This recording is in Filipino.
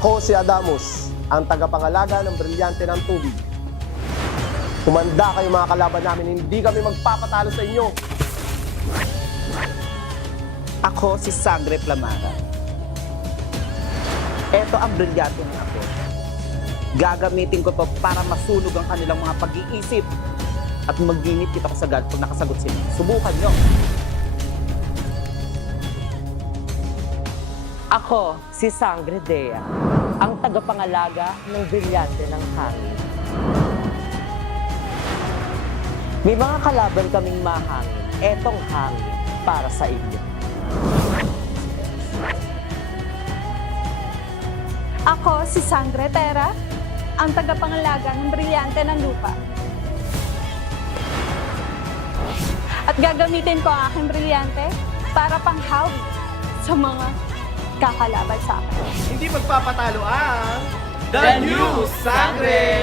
Ako si Adamus, ang tagapangalaga ng brilyante ng tubig. Kumanda kayo mga kalaban namin, hindi kami magpapatalo sa inyo. Ako si Sangre Plamara. Ito ang brilyante ng ako. Gagamitin ko to para masunog ang kanilang mga pag-iisip at magginit kita ko sagad pag nakasagot sila. Subukan nyo. Ako si Sangre Dea, ang tagapangalaga ng brilyante ng hangin. May mga kalaban kaming mahangin. Etong hangin para sa inyo. Ako si Sangre Terra, ang tagapangalaga ng brilyante ng lupa. At gagamitin ko ang aking brilyante para panghawi sa mga kakalaban sa akin. Hindi magpapatalo ang The New Sangre!